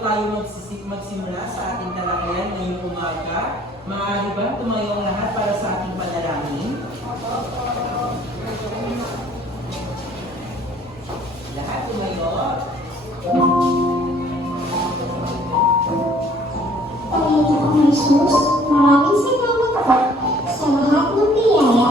tayo magsimula sa ating talakayan ngayong umaga, maaari ba tumayo ang lahat para sa ating panalangin? Lahat tumayo. Panginoong Jesus, maraming salamat po sa lahat ng biyaya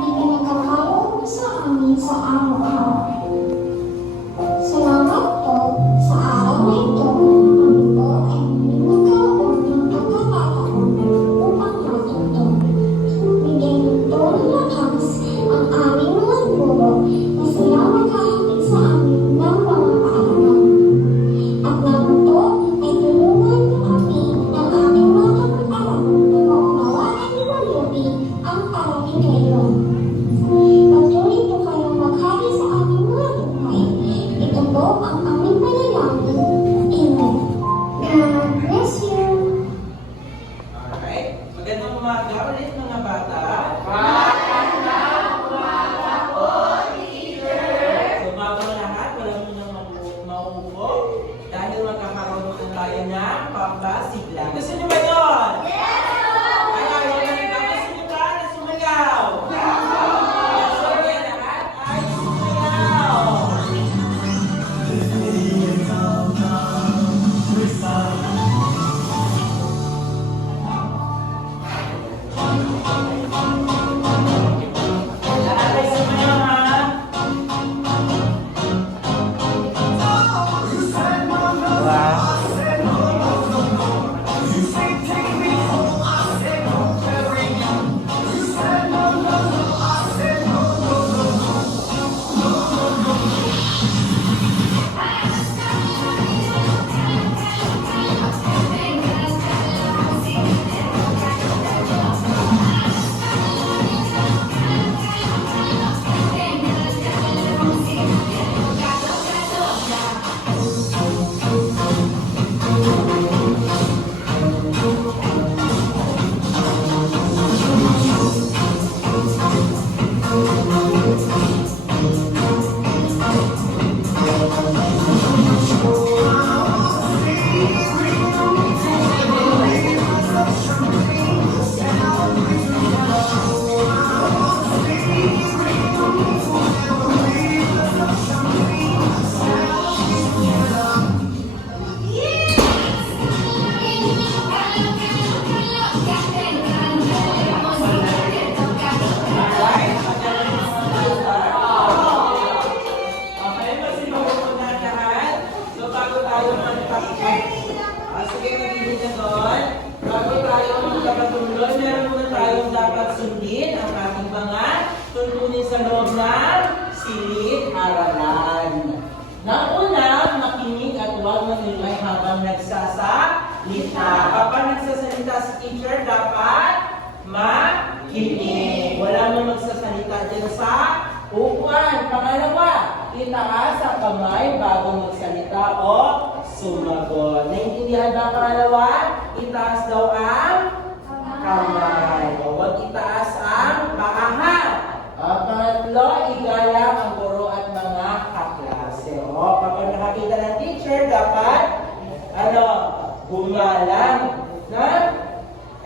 na pinagkakaroon mo sa amin sa araw-araw. Salamat po sa araw na ito. Kami po ay nagkaroon ng pagkakataon upang matuto. Bigyan niyo po ng lakas ang aming mga guro na sila maghahatid sa amin ng mga kaalaman. At naman po ay tulungan niyo kami ng aming mga kapag-aral na maunawaan ni Malupi ang parating ngayon. Patuloy po kayong maghari sa aming mga buhay. Ito po ang aming panalangin. Amen. God bless you. Alright. Magandang umaga ulit mga bata. So bago ang lahat, wala munang mauupo dahil magkakaroon po tayo ng pampasigla. Gusto niyo ba yun? Ay, ayaw na rin ba? Gusto niyo ba na sumayaw? So, yan lahat ay sumayaw. Lahat ay sumayaw, ha? Wow. Okay, magsinuha po na lahat. So, bago tayo sige, nagiging na doon. Bago tayo magkapatuloy, meron muna tayong dapat sundin ang ating mga tuntunin sa loob ng silid-aralan. Nauna, makinig at huwag manilay habang nagsasalita. Kapag nagsasalita si teacher, dapat makinig. Wala mo magsasalita dyan sa upuan. Pangalawa, itaas ang kamay bago magsalita o sumagot. Naintindihan ba ang pangalawa? Itaas daw ang kamay. O, huwag itaas ang paa. Pangatlo, igalang ang guro at mga kaklase. O, kapag nakakita ng teacher, dapat gumalang na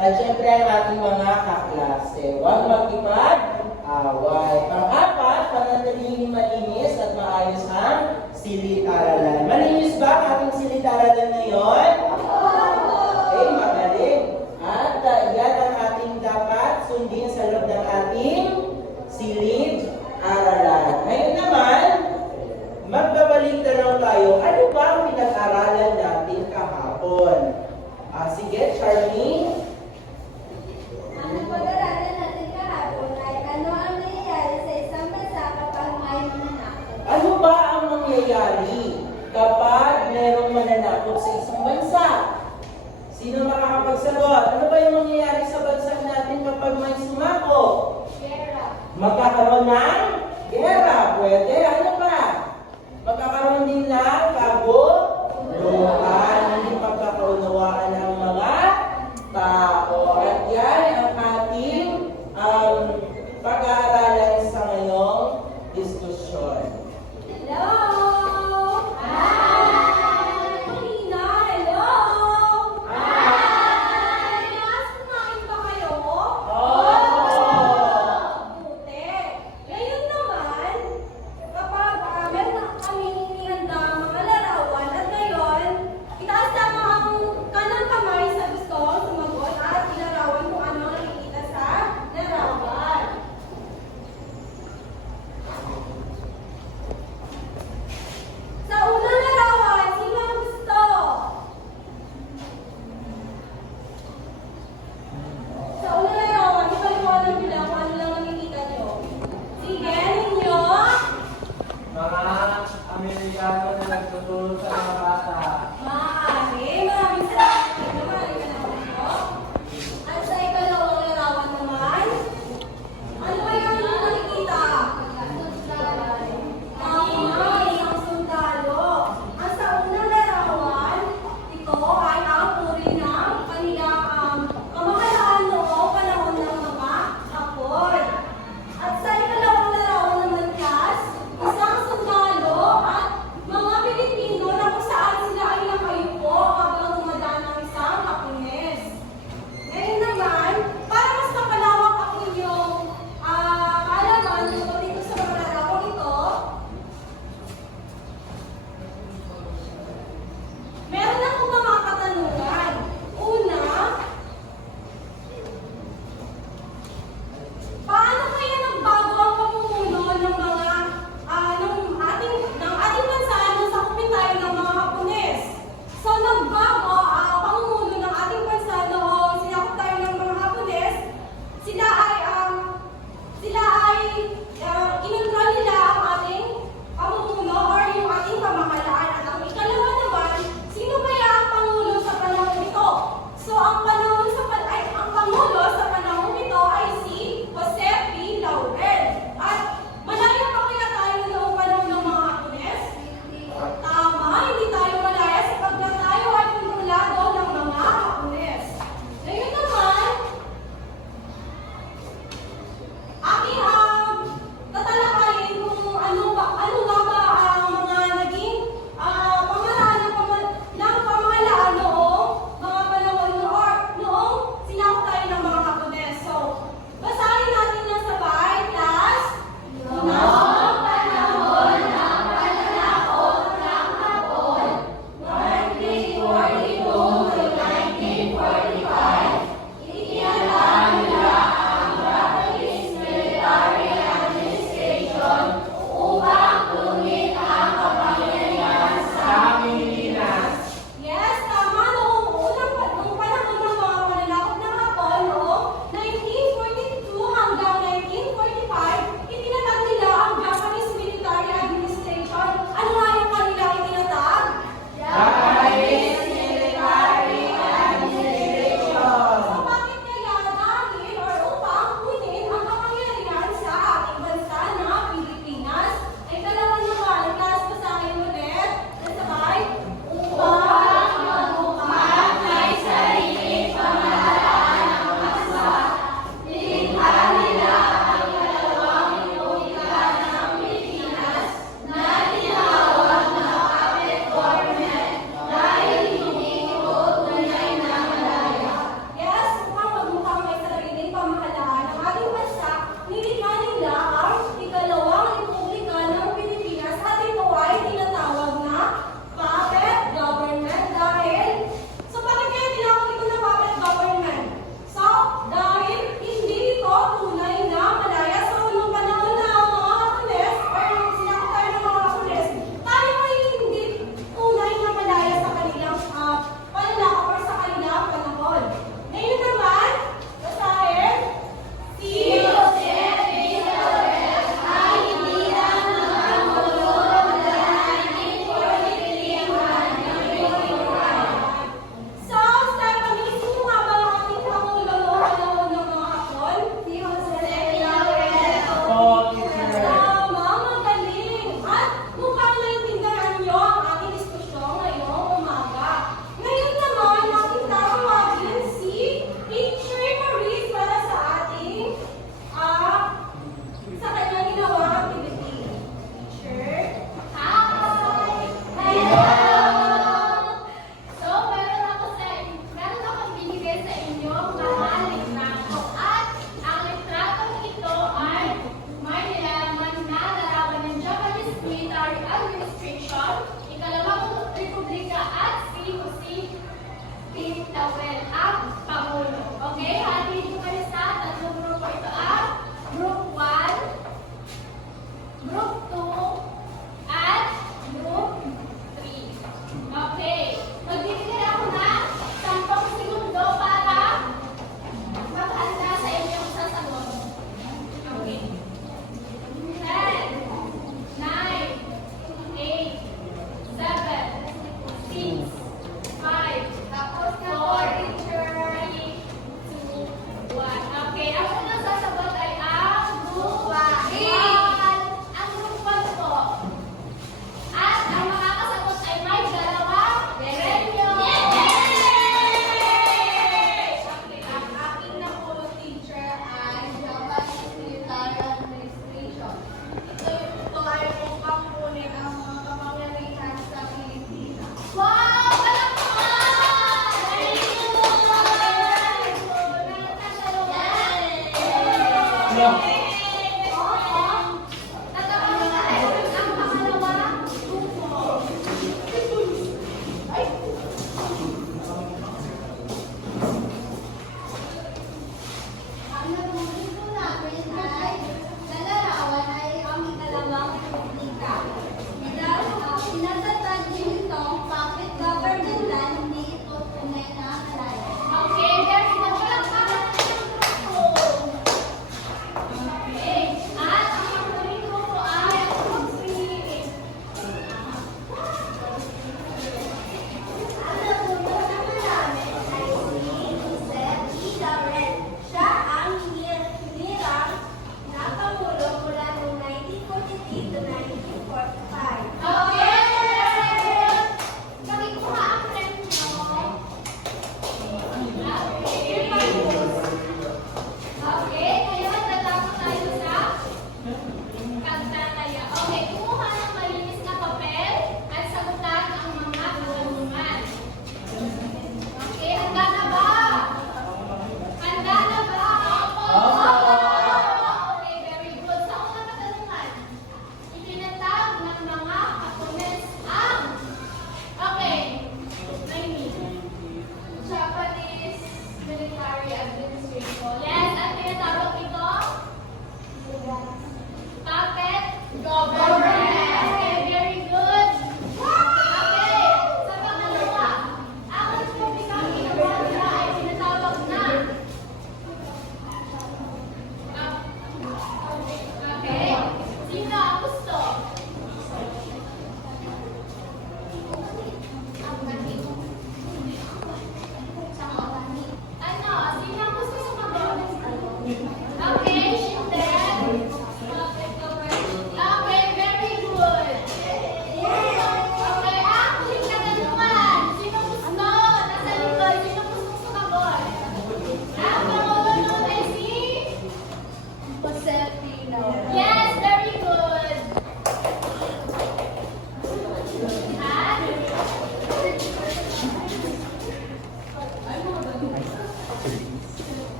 at syempre ang ating mga kaklase. Huwag makipag-away. Pang-apat, panatilihin malinis at maayos ang silid-aralan. Malinis ba ang ating silid-aralan ngayon? Okay, magaling. At yan ang ating dapat sundin sa loob ng ating silid-aralan. Ngayon naman, magbabalik na lang tayo. Ano ba ang pinag-aralan natin kahapon? Sige, Charmy. Ang pag-aralan natin kahapon ay ano ang nangyayari sa isang bansa kapag may mananakot. Ano ba ang mangyayari kapag merong mananakot sa isang bansa? Sino makakapagsagot? Ano ba yung mangyayari sa bansa natin kapag may sumako? Gera. Magkakaroon ng gera. Pwede. Ano pa? Magkakaroon din ng kabuluhan. Hindi pagkakaunawaan ng mga tao. At yan ang ating pag-aaralan sa ngayong diskusyon. Hello! Hi! Marina, hello! Bye!